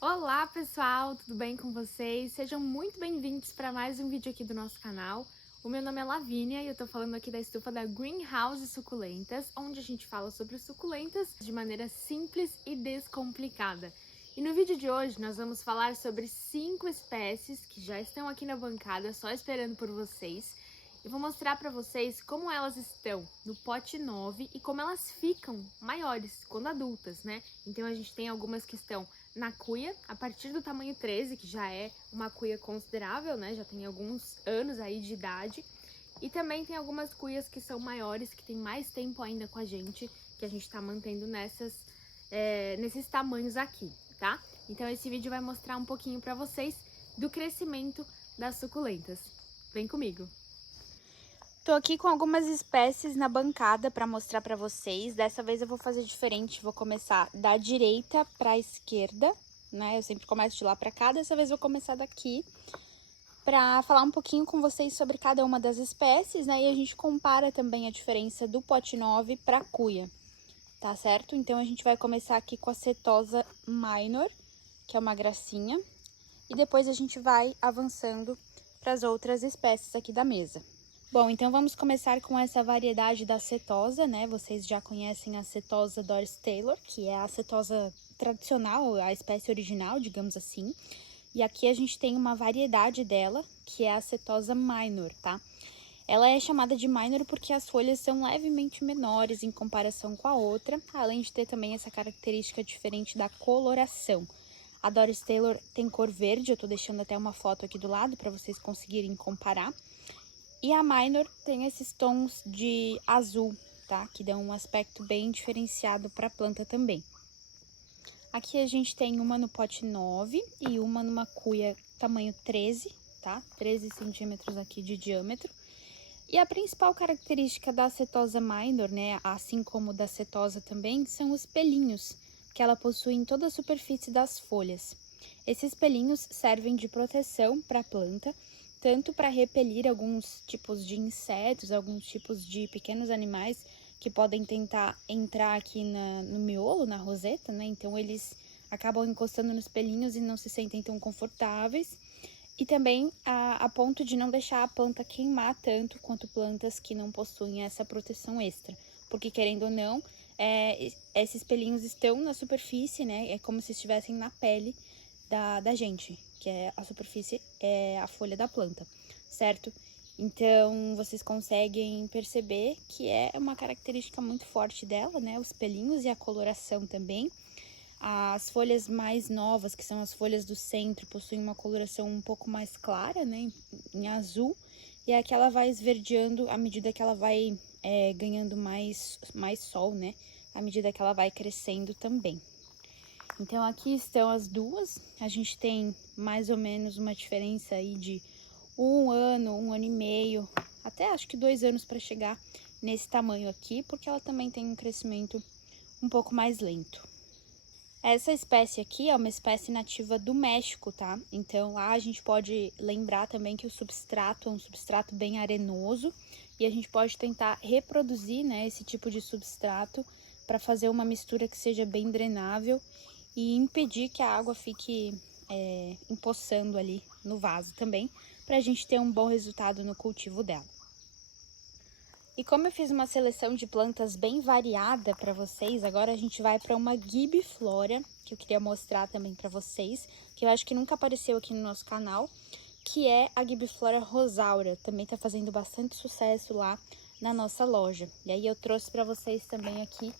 Olá pessoal, tudo bem com vocês? Sejam muito bem-vindos para mais um vídeo aqui do nosso canal. O meu nome é Lavínia e eu tô falando aqui da estufa da Greenhouse Suculentas, onde a gente fala sobre suculentas de maneira simples e descomplicada. E no vídeo de hoje nós vamos falar sobre 5 espécies que já estão aqui na bancada só esperando por vocês. Eu vou mostrar para vocês como elas estão no pote 9 e como elas ficam maiores quando adultas, né? Então a gente tem algumas que estão na cuia, a partir do tamanho 13, que já é uma cuia considerável, né? Já tem alguns anos aí de idade. E também tem algumas cuias que são maiores, que tem mais tempo ainda com a gente tá mantendo nesses tamanhos aqui, tá? Então esse vídeo vai mostrar um pouquinho pra vocês do crescimento das suculentas. Vem comigo! Tô aqui com algumas espécies na bancada para mostrar para vocês. Dessa vez eu vou fazer diferente, vou começar da direita para a esquerda, né? Eu sempre começo de lá para cá, dessa vez eu vou começar daqui para falar um pouquinho com vocês sobre cada uma das espécies, né? E a gente compara também a diferença do pote 9 para a cuia, tá certo? Então a gente vai começar aqui com a setosa minor, que é uma gracinha, e depois a gente vai avançando para as outras espécies aqui da mesa. Bom, então vamos começar com essa variedade da setosa, né? Vocês já conhecem a setosa Doris Taylor, que é a setosa tradicional, a espécie original, digamos assim. E aqui a gente tem uma variedade dela, que é a setosa minor, tá? Ela é chamada de minor porque as folhas são levemente menores em comparação com a outra, além de ter também essa característica diferente da coloração. A Doris Taylor tem cor verde, eu tô deixando até uma foto aqui do lado para vocês conseguirem comparar. E a minor tem esses tons de azul, tá? Que dão um aspecto bem diferenciado para a planta também. Aqui a gente tem uma no pote 9 e uma numa cuia tamanho 13, tá? 13 centímetros aqui de diâmetro. E a principal característica da setosa minor, né, assim como da setosa também, são os pelinhos que ela possui em toda a superfície das folhas. Esses pelinhos servem de proteção para a planta, tanto para repelir alguns tipos de insetos, alguns tipos de pequenos animais que podem tentar entrar aqui no miolo, na roseta, né? Então eles acabam encostando nos pelinhos e não se sentem tão confortáveis. E também a ponto de não deixar a planta queimar tanto quanto plantas que não possuem essa proteção extra. Porque, querendo ou não, esses pelinhos estão na superfície, né? É como se estivessem na pele da gente, que é a superfície, é a folha da planta, certo? Então, vocês conseguem perceber que é uma característica muito forte dela, né? Os pelinhos e a coloração também. As folhas mais novas, que são as folhas do centro, possuem uma coloração um pouco mais clara, né, em azul, e aqui ela vai esverdeando à medida que ela vai ganhando mais sol, né, à medida que ela vai crescendo também. Então, aqui estão as duas, a gente tem mais ou menos uma diferença aí de um ano e meio, até acho que 2 anos para chegar nesse tamanho aqui, porque ela também tem um crescimento um pouco mais lento. Essa espécie aqui é uma espécie nativa do México, tá? Então lá a gente pode lembrar também que o substrato é um substrato bem arenoso e a gente pode tentar reproduzir, né, esse tipo de substrato para fazer uma mistura que seja bem drenável e impedir que a água fique empoçando ali no vaso também, para a gente ter um bom resultado no cultivo dela. E como eu fiz uma seleção de plantas bem variada para vocês, agora a gente vai para uma gibiflora, que eu queria mostrar também para vocês, que eu acho que nunca apareceu aqui no nosso canal, que é a gibiflora rosaura. Também tá fazendo bastante sucesso lá na nossa loja. E aí eu trouxe para vocês também aqui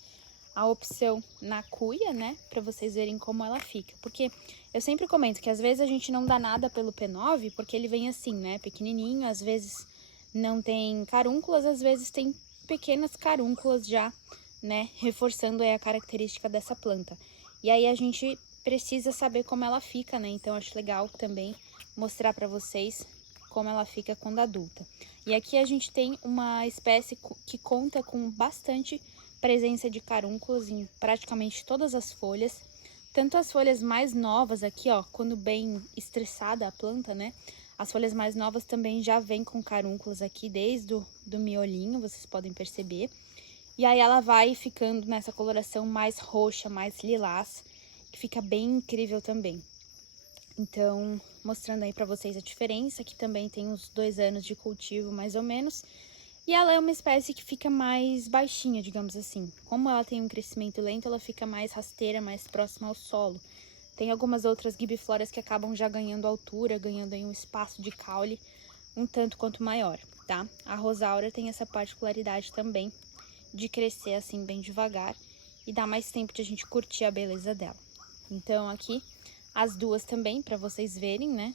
a opção na cuia, né, para vocês verem como ela fica. Porque eu sempre comento que às vezes a gente não dá nada pelo P9, porque ele vem assim, né, pequenininho, às vezes não tem carúnculas, às vezes tem pequenas carúnculas já, né, reforçando aí a característica dessa planta. E aí a gente precisa saber como ela fica, né, então acho legal também mostrar para vocês como ela fica quando adulta. E aqui a gente tem uma espécie que conta com bastante presença de carúnculas em praticamente todas as folhas, tanto as folhas mais novas aqui, ó, quando bem estressada a planta, né, as folhas mais novas também já vêm com carúnculos aqui desde do miolinho, vocês podem perceber. E aí ela vai ficando nessa coloração mais roxa, mais lilás. que fica bem incrível também. Então, mostrando aí pra vocês a diferença, que também tem uns 2 anos de cultivo, mais ou menos. E ela é uma espécie que fica mais baixinha, digamos assim. Como ela tem um crescimento lento, ela fica mais rasteira, mais próxima ao solo. Tem algumas outras gibifloras que acabam já ganhando altura, ganhando aí um espaço de caule um tanto quanto maior, tá? A rosaura tem essa particularidade também de crescer assim bem devagar e dar mais tempo de a gente curtir a beleza dela. Então aqui as duas também, para vocês verem, né?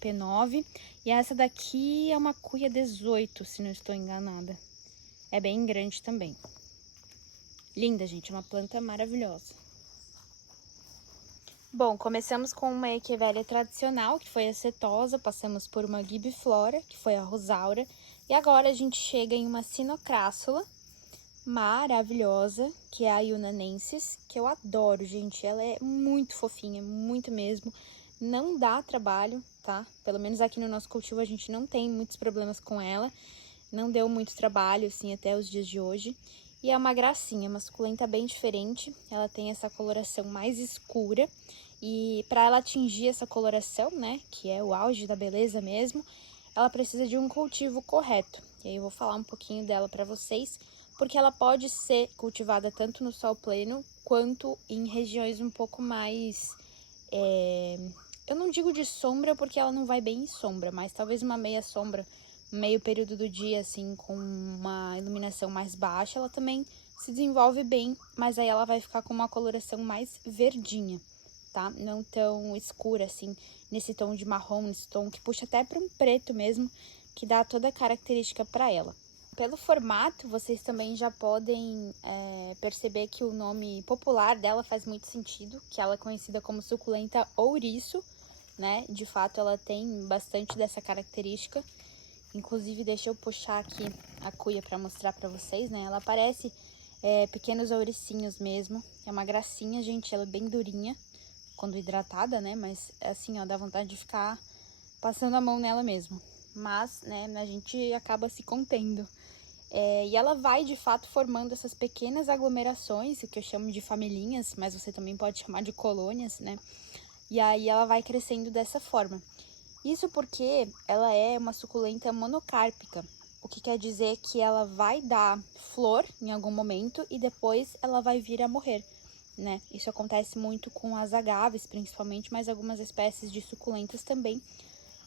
P9. E essa daqui é uma cuia 18, se não estou enganada. É bem grande também. Linda, gente, é uma planta maravilhosa. Bom, começamos com uma echeveria tradicional, que foi a setosa, passamos por uma gibiflora, que foi a rosaura, e agora a gente chega em uma sinocrássula maravilhosa, que é a iunanensis, que eu adoro, gente. Ela é muito fofinha, muito mesmo. Não dá trabalho, tá? Pelo menos aqui no nosso cultivo a gente não tem muitos problemas com ela. Não deu muito trabalho, assim, até os dias de hoje. E é uma gracinha, uma suculenta bem diferente. Ela tem essa coloração mais escura. E para ela atingir essa coloração, né, que é o auge da beleza mesmo, ela precisa de um cultivo correto. E aí eu vou falar um pouquinho dela para vocês, porque ela pode ser cultivada tanto no sol pleno, quanto em regiões um pouco mais... eu não digo de sombra, porque ela não vai bem em sombra, mas talvez uma meia sombra, meio período do dia, assim, com uma iluminação mais baixa, ela também se desenvolve bem, mas aí ela vai ficar com uma coloração mais verdinha, tá? Não tão escura, assim, nesse tom de marrom, nesse tom que puxa até para um preto mesmo, que dá toda a característica para ela. Pelo formato, vocês também já podem perceber que o nome popular dela faz muito sentido, que ela é conhecida como suculenta ouriço, né? De fato, ela tem bastante dessa característica. Inclusive, deixa eu puxar aqui a cuia para mostrar para vocês, né? Ela parece pequenos ouricinhos mesmo. É uma gracinha, gente. Ela é bem durinha quando hidratada, né? Mas, assim, ó, dá vontade de ficar passando a mão nela mesmo. Mas, né, a gente acaba se contendo. E ela vai, de fato, formando essas pequenas aglomerações, o que eu chamo de familhinhas, mas você também pode chamar de colônias, né? E aí ela vai crescendo dessa forma. Isso porque ela é uma suculenta monocárpica, o que quer dizer que ela vai dar flor em algum momento e depois ela vai vir a morrer, né? Isso acontece muito com as agaves, principalmente, mas algumas espécies de suculentas também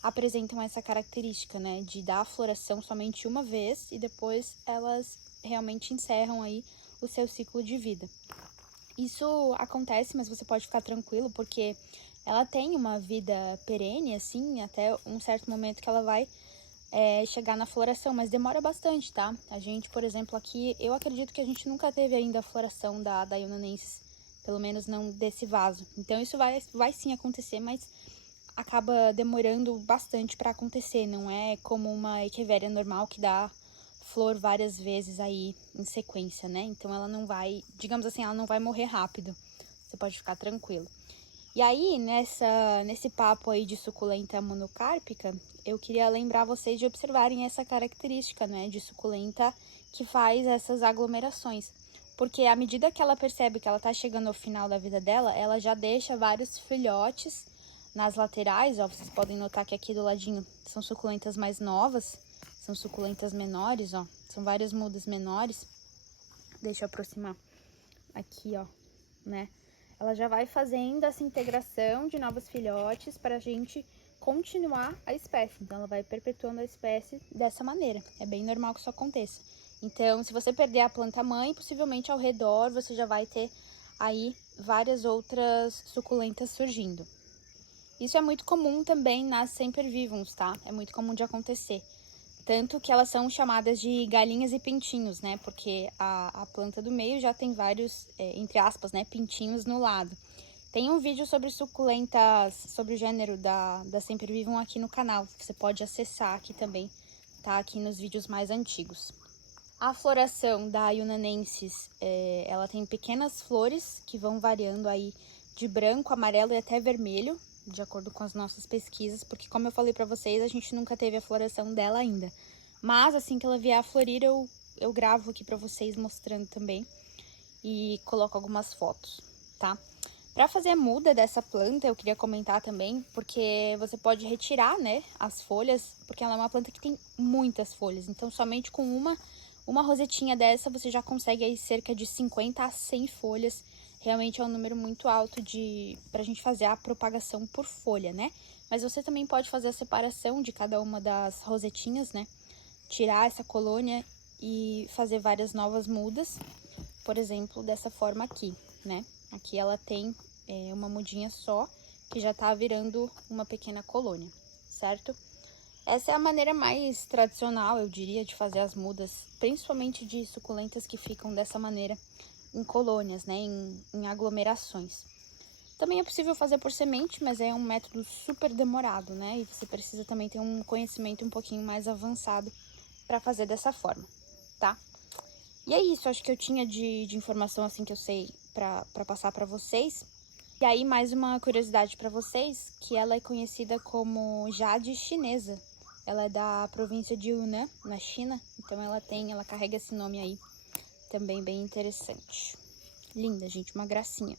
apresentam essa característica, né, de dar a floração somente uma vez e depois elas realmente encerram aí o seu ciclo de vida. Isso acontece, mas você pode ficar tranquilo, porque ela tem uma vida perene, assim, até um certo momento que ela vai chegar na floração, mas demora bastante, tá? A gente, por exemplo, aqui, eu acredito que a gente nunca teve ainda a floração da iunanensis, pelo menos não desse vaso. Então isso vai sim acontecer, mas acaba demorando bastante para acontecer, não é como uma echeveria normal que dá flor várias vezes aí em sequência, né? Então ela não vai, digamos assim, ela não vai morrer rápido, você pode ficar tranquilo. E aí, nesse papo aí de suculenta monocárpica, eu queria lembrar vocês de observarem essa característica, né, de suculenta que faz essas aglomerações. Porque à medida que ela percebe que ela tá chegando ao final da vida dela, ela já deixa vários filhotes nas laterais, ó, vocês podem notar que aqui do ladinho são suculentas mais novas, são suculentas menores, ó, são várias mudas menores. Deixa eu aproximar aqui, ó, né? Ela já vai fazendo essa integração de novos filhotes para a gente continuar a espécie. Então, ela vai perpetuando a espécie dessa maneira. É bem normal que isso aconteça. Então, se você perder a planta mãe, possivelmente ao redor você já vai ter aí várias outras suculentas surgindo. Isso é muito comum também nas sempervivums, tá? É muito comum de acontecer. Tanto que elas são chamadas de galinhas e pintinhos, né? Porque a planta do meio já tem vários, entre aspas, né, pintinhos no lado. Tem um vídeo sobre suculentas, sobre o gênero da sempervivum aqui no canal. Você pode acessar aqui também, tá? Aqui nos vídeos mais antigos. A floração da iunanensis, ela tem pequenas flores que vão variando aí de branco, amarelo e até vermelho, de acordo com as nossas pesquisas, porque como eu falei pra vocês, a gente nunca teve a floração dela ainda. Mas assim que ela vier a florir, eu gravo aqui pra vocês mostrando também e coloco algumas fotos, tá? Para fazer a muda dessa planta, eu queria comentar também, porque você pode retirar, né, as folhas, porque ela é uma planta que tem muitas folhas. Então, somente com uma rosetinha dessa, você já consegue aí cerca de 50 a 100 folhas. Realmente é um número muito alto pra gente fazer a propagação por folha, né? Mas você também pode fazer a separação de cada uma das rosetinhas, né? Tirar essa colônia e fazer várias novas mudas, por exemplo, dessa forma aqui, né? Aqui ela tem uma mudinha só, que já tá virando uma pequena colônia, certo? Essa é a maneira mais tradicional, eu diria, de fazer as mudas, principalmente de suculentas que ficam dessa maneira em colônias, né? Em aglomerações. Também é possível fazer por semente, mas é um método super demorado, né? E você precisa também ter um conhecimento um pouquinho mais avançado para fazer dessa forma, tá? E é isso, acho que eu tinha de informação assim que eu sei para passar para vocês. E aí, mais uma curiosidade para vocês, que ela é conhecida como jade chinesa. Ela é da província de Yunnan, na China, então ela carrega esse nome aí, também bem interessante. Linda, gente, uma gracinha.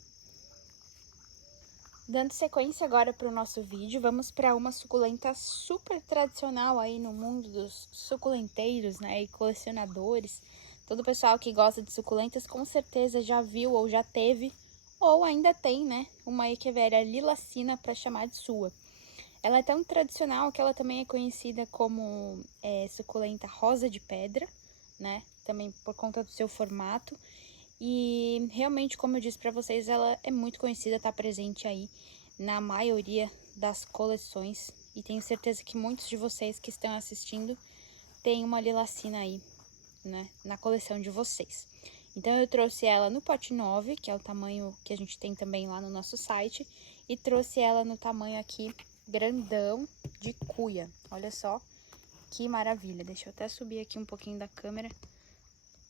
Dando sequência agora para o nosso vídeo, vamos para uma suculenta super tradicional aí no mundo dos suculenteiros, né, e colecionadores. Todo pessoal que gosta de suculentas com certeza já viu ou já teve, ou ainda tem, né, uma Echeveria lilacina para chamar de sua. Ela é tão tradicional que ela também é conhecida como suculenta rosa de pedra, né, também por conta do seu formato. E realmente, como eu disse para vocês, ela é muito conhecida, tá presente aí na maioria das coleções. E tenho certeza que muitos de vocês que estão assistindo têm uma lilacina aí, né, na coleção de vocês. Então eu trouxe ela no pote 9, que é o tamanho que a gente tem também lá no nosso site, e trouxe ela no tamanho aqui grandão de cuia. Olha só que maravilha. Deixa eu até subir aqui um pouquinho da câmera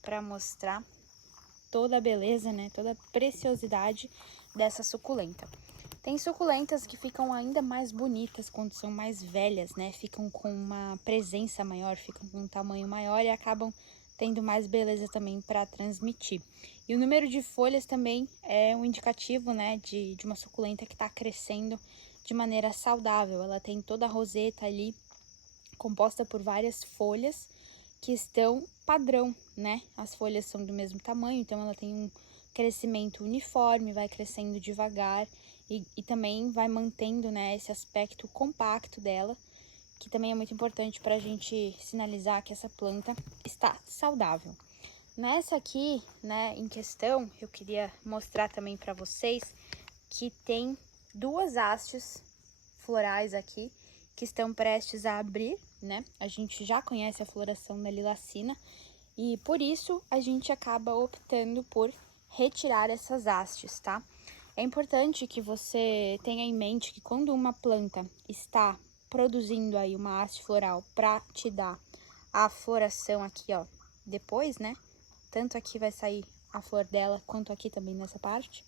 para mostrar toda a beleza, né, toda a preciosidade dessa suculenta. Tem suculentas que ficam ainda mais bonitas quando são mais velhas, né, ficam com uma presença maior, ficam com um tamanho maior e acabam tendo mais beleza também para transmitir. E o número de folhas também é um indicativo, né, de uma suculenta que está crescendo de maneira saudável. Ela tem toda a roseta ali composta por várias folhas que estão padrão, né? As folhas são do mesmo tamanho, então ela tem um crescimento uniforme, vai crescendo devagar e também vai mantendo, né, esse aspecto compacto dela, que também é muito importante para a gente sinalizar que essa planta está saudável. Nessa aqui, né, em questão, eu queria mostrar também para vocês que tem duas hastes florais aqui que estão prestes a abrir, né? A gente já conhece a floração da lilacina e por isso a gente acaba optando por retirar essas hastes, tá? É importante que você tenha em mente que quando uma planta está produzindo aí uma haste floral para te dar a floração aqui, ó, depois, né? Tanto aqui vai sair a flor dela, quanto aqui também nessa parte.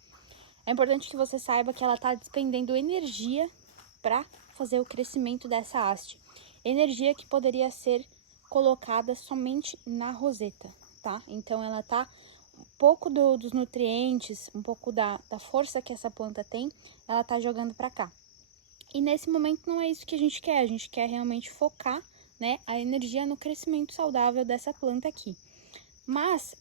É importante que você saiba que ela tá despendendo energia para fazer o crescimento dessa haste. Energia que poderia ser colocada somente na roseta, tá? Então, ela tá um pouco dos nutrientes, um pouco da força que essa planta tem, ela tá jogando para cá. E nesse momento não é isso que a gente quer realmente focar, né, a energia no crescimento saudável dessa planta aqui. Mas,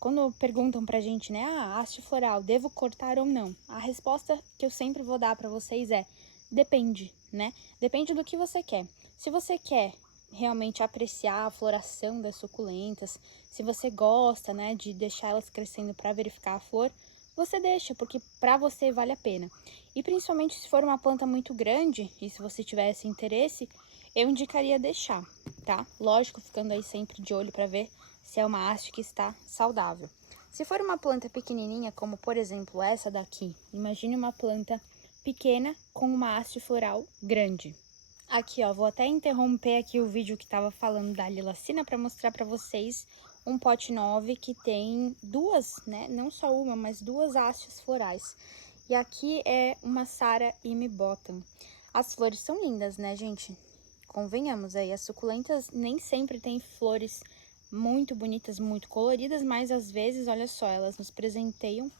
quando perguntam pra gente, né, haste floral, devo cortar ou não? A resposta que eu sempre vou dar pra vocês é, depende, né? Depende do que você quer. Se você quer realmente apreciar a floração das suculentas, se você gosta, né, de deixar elas crescendo para verificar a flor, você deixa, porque para você vale a pena. E principalmente se for uma planta muito grande, e se você tivesse interesse, eu indicaria deixar, tá? Lógico, ficando aí sempre de olho para ver se é uma haste que está saudável. Se for uma planta pequenininha, como por exemplo essa daqui, imagine uma planta pequena com uma haste floral grande. Aqui, ó, vou até interromper aqui o vídeo que tava falando da lilacina para mostrar para vocês um pote 9 que tem duas, né, não só uma, mas duas hastes florais. E aqui é uma Sarah Amy Bottom. As flores são lindas, né, gente? Convenhamos aí, as suculentas nem sempre têm flores muito bonitas, muito coloridas, mas às vezes, olha só, elas nos presenteiam,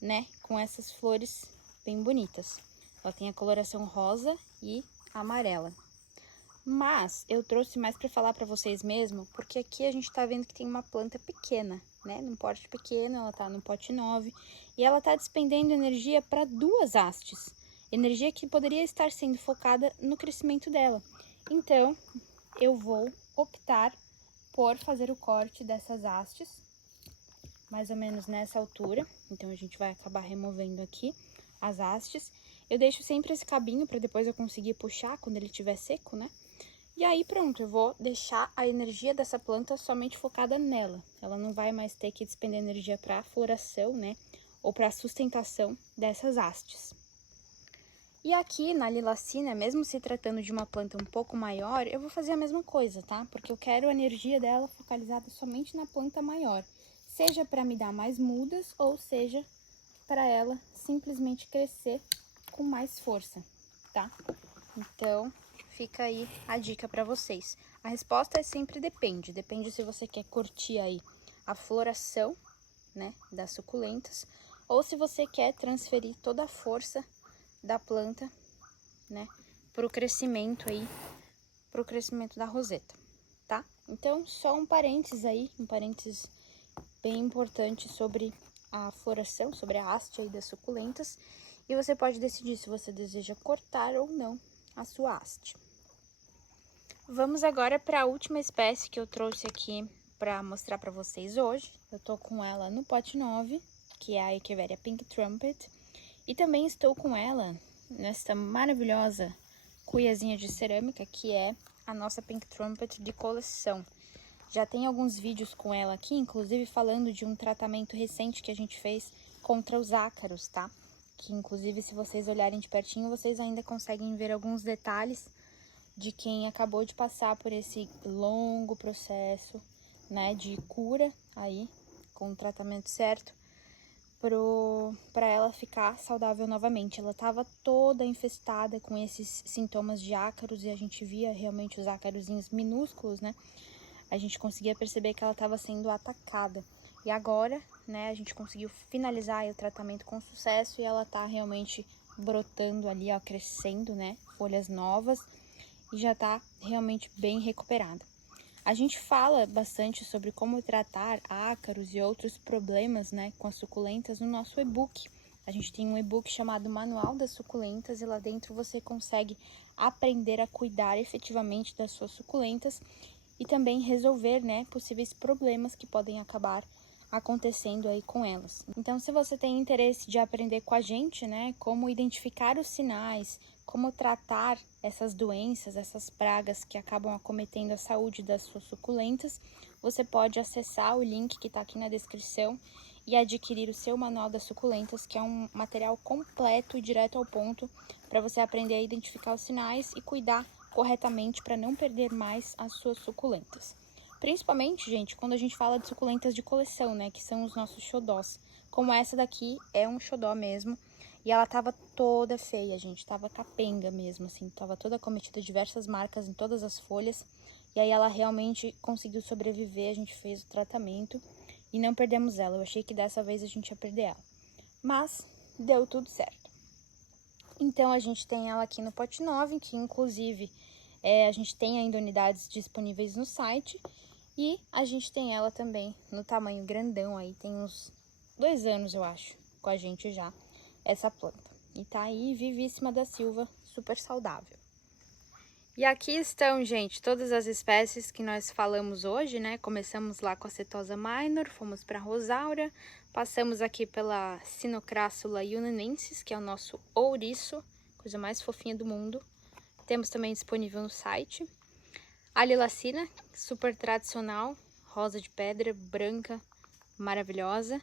né, com essas flores bem bonitas. Ela tem a coloração rosa e amarela. Mas eu trouxe mais para falar para vocês mesmo, porque aqui a gente tá vendo que tem uma planta pequena, né? Num pote pequeno, ela tá no pote 9, e ela tá despendendo energia para 2 hastes. Energia que poderia estar sendo focada no crescimento dela. Então, eu vou optar por fazer o corte dessas hastes, mais ou menos nessa altura. Então, a gente vai acabar removendo aqui as hastes. Eu deixo sempre esse cabinho para depois eu conseguir puxar quando ele estiver seco, né? E aí, pronto, eu vou deixar a energia dessa planta somente focada nela. Ela não vai mais ter que despender energia para a floração, né? Ou para a sustentação dessas hastes. E aqui na lilacina, mesmo se tratando de uma planta um pouco maior, eu vou fazer a mesma coisa, tá? Porque eu quero a energia dela focalizada somente na planta maior. Seja para me dar mais mudas, ou seja, para ela simplesmente crescer com mais força, tá? Então, fica aí a dica para vocês. A resposta é sempre depende. Depende se você quer curtir aí a floração, né, das suculentas, ou se você quer transferir toda a força da planta, né, pro crescimento aí, pro crescimento da roseta, tá? Então, só um parênteses aí, um parênteses bem importante sobre a floração, sobre a haste aí das suculentas, e você pode decidir se você deseja cortar ou não a sua haste. Vamos agora para a última espécie que eu trouxe aqui para mostrar para vocês hoje. Eu tô com ela no pote 9, que é a Echeveria Pink Trumpet, e também estou com ela nessa maravilhosa cuiazinha de cerâmica, que é a nossa Pink Trumpet de coleção. Já tem alguns vídeos com ela aqui, inclusive falando de um tratamento recente que a gente fez contra os ácaros, tá? Que inclusive, se vocês olharem de pertinho, vocês ainda conseguem ver alguns detalhes de quem acabou de passar por esse longo processo, né, de cura aí, com o tratamento certo, para ela ficar saudável novamente. Ela estava toda infestada com esses sintomas de ácaros e a gente via realmente os ácarozinhos minúsculos, né? A gente conseguia perceber que ela estava sendo atacada. E agora, né, a gente conseguiu finalizar aí o tratamento com sucesso e ela tá realmente brotando ali, ó, crescendo, né, folhas novas e já tá realmente bem recuperada. A gente fala bastante sobre como tratar ácaros e outros problemas, né, com as suculentas no nosso e-book. A gente tem um e-book chamado Manual das Suculentas e lá dentro você consegue aprender a cuidar efetivamente das suas suculentas e também resolver, né, possíveis problemas que podem acabar acontecendo aí com elas. Então, se você tem interesse de aprender com a gente, né, como identificar os sinais, como tratar essas doenças, essas pragas que acabam acometendo a saúde das suas suculentas, você pode acessar o link que está aqui na descrição e adquirir o seu Manual das Suculentas, que é um material completo e direto ao ponto para você aprender a identificar os sinais e cuidar corretamente para não perder mais as suas suculentas. Principalmente, gente, quando a gente fala de suculentas de coleção, né, que são os nossos xodós. Como essa daqui é um xodó mesmo, e ela tava toda feia, gente, tava capenga mesmo, assim, tava toda cometida diversas marcas em todas as folhas, e aí ela realmente conseguiu sobreviver, a gente fez o tratamento e não perdemos ela. Eu achei que dessa vez a gente ia perder ela, mas deu tudo certo. Então, a gente tem ela aqui no pote 9, que inclusive a gente tem ainda unidades disponíveis no site. E a gente tem ela também no tamanho grandão aí, tem uns 2 anos, eu acho, com a gente já, essa planta. E tá aí, vivíssima da Silva, super saudável. E aqui estão, gente, todas as espécies que nós falamos hoje, né? Começamos lá com a Setosa minor, fomos para Rosaura, passamos aqui pela Sinocrassula yunanensis, que é o nosso ouriço, coisa mais fofinha do mundo. Temos também disponível no site. A lilacina, super tradicional, rosa de pedra, branca, maravilhosa.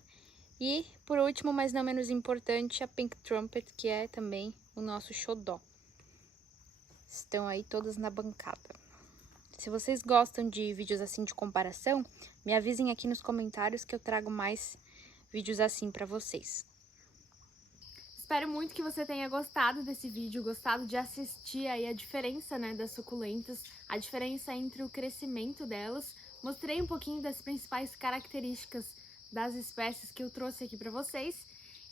E, por último, mas não menos importante, a Pink Trumpet, que é também o nosso xodó. Estão aí todas na bancada. Se vocês gostam de vídeos assim de comparação, me avisem aqui nos comentários que eu trago mais vídeos assim pra vocês. Espero muito que você tenha gostado desse vídeo, gostado de assistir aí a diferença, né, das suculentas, a diferença entre o crescimento delas. Mostrei um pouquinho das principais características das espécies que eu trouxe aqui para vocês.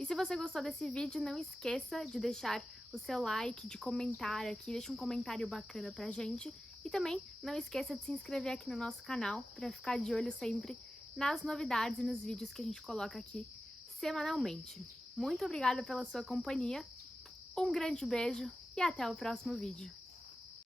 E se você gostou desse vídeo, não esqueça de deixar o seu like, de comentar aqui, deixa um comentário bacana pra gente. E também não esqueça de se inscrever aqui no nosso canal para ficar de olho sempre nas novidades e nos vídeos que a gente coloca aqui semanalmente. Muito obrigada pela sua companhia, um grande beijo e até o próximo vídeo.